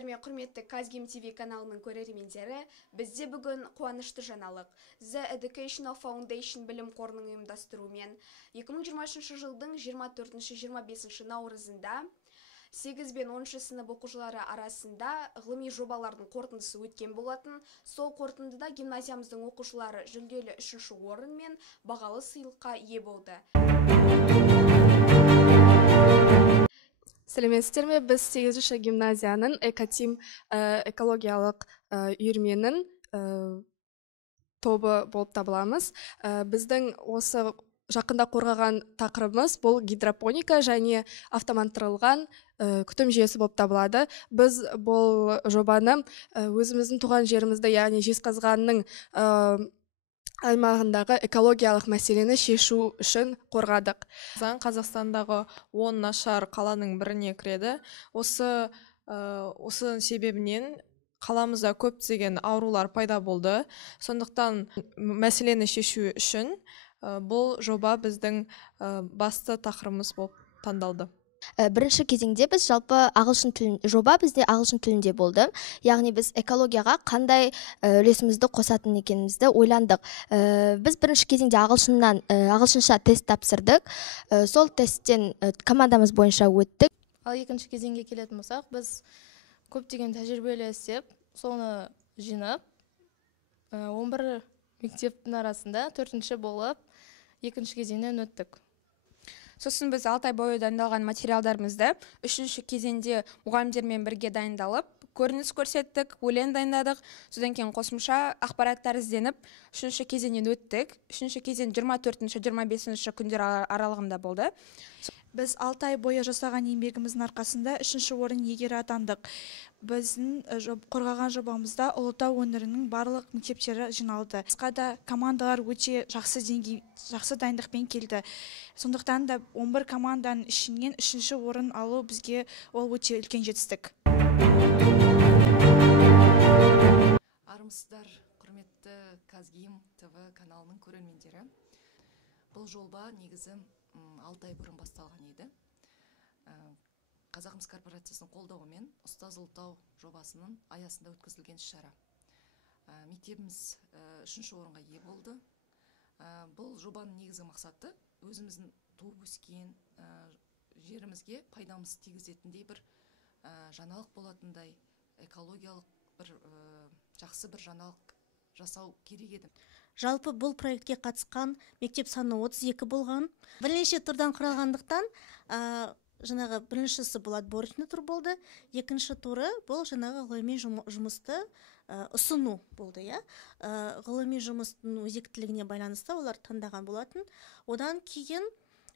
Сәлеметсіздер ме, құрметті Казгим ТВ каналының көрермендері. Бізде бүгін қуанышты жаңалық. The Educational Foundation білім қорының ұйымдастыруымен 2023 жылдың 24-25 наурызында 8 бен 10 сынып оқушылары арасында ғылыми жобалардың қорытындысы өткен болатын. Сол қорытындыда гимназиямыздың оқушылары жүлделі 3-ші орын мен бағалы сыйлыққа ие болды. Сәлеметсіздер ме, біз 8-ші гимназияның экотим экологиялық үйірменің тобы болып табыламыз. Біздің осы жақында қорғаған тақырыбымыз бұл гидропоника және автоматтандырылған күтім жүйесі болып табылады. Біз бұл жобаны өзіміздің туған жерімізді, яғни Жезқазғанның аймағындағы экологиялық мәселені шешу үшін қорғадық. Қазақстандағы 10 нашар қаланың біріне кіреді. Осы себебінен қаламызда көптеген аурулар пайда болды. Сондықтан мәселені шешу үшін бұл жоба біздің басты тақырыбымыз болып таңдалды. Бірінші кезеңде біз жалпы жоба бізде ағылшын тілінде болды. Яғни біз экологияға қандай үлесімізді қосатын екенімізді ойландық. Біз бірінші кезеңде ағылшынша тест тапсырдық. Сол тесттен командамыз бойынша өттік. Ал екінші кезеңге келетін болсақ, біз көптеген тәжірибелі істеп, соны жинап, 11 мектептің арасында 4-ші болып, екінші кезеңнен өттік. Сосын біз 6 ай бойы дайындалған материалдарымызды 3-ші кезеңде мұғалімдермен бірге дайындалып, көрініс көрсеттік, өлең дайындадық. Содан кейін қосымша ақпараттар ізденіп, 3-ші кезеңнен өттік. 3-ші кезең 24-25 күндер аралығында болды. Біз 6 ай бойы жасаған еңбегіміздің арқасында 3-ші орын иегері атандық. Біздің қорғаған жобамызда Ұлытау өңірінің барлық мектептері жиналды. Басқа да командалар өте жақсы дайындықпен келді. Сондықтан да 11 команданың ішінен 3-ші орын алу бізге ол өте үлкен жетістік. Армысыздар, құрметті Казгим ТВ каналының көрермендері. Бұл жоба негізі 6 ай бұрын басталған еді. Қазақмыс корпорациясының қолдауымен Ұстаз Ұлытау жобасының аясында өткізілген шара. Мектебіміз 3-ші орынға ие болды. Бұл жобаның негізгі мақсаты өзіміздің туып өскен жерімізге пайдамыз тигізетіндей бір жаңалық болатындай экологиялық жақсы бір жаңалық жасау керек еді. Жалпы бұл проектке қатысқан мектеп саны 32 болған. Бірнеше турдан құралғандықтан, біріншісі бұл отборочный тур болды, екінші туры бұл ғылыми жұмысты ұсыну болды. Ғылыми жұмыстың өзектілігіне байланысты олар таңдаған болатын. Одан кейін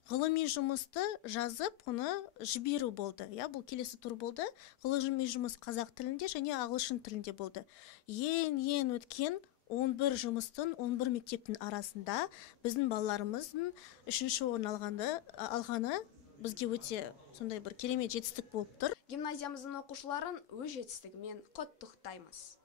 ғылыми жұмысты жазып, оны жіберу болды. Бұл келесі тур болды. Ғылыми жұмыс қазақ тілінде және ағылшын тілінде болды. Ең өткен 11 жұмыстың 11 мектептің арасында біздің балаларымыздың 3-ші орын алғаны бізге өте сондай бір керемет жетістік болып тұр. Гимназиямыздың оқушыларын өз жетістігімен құттықтаймыз.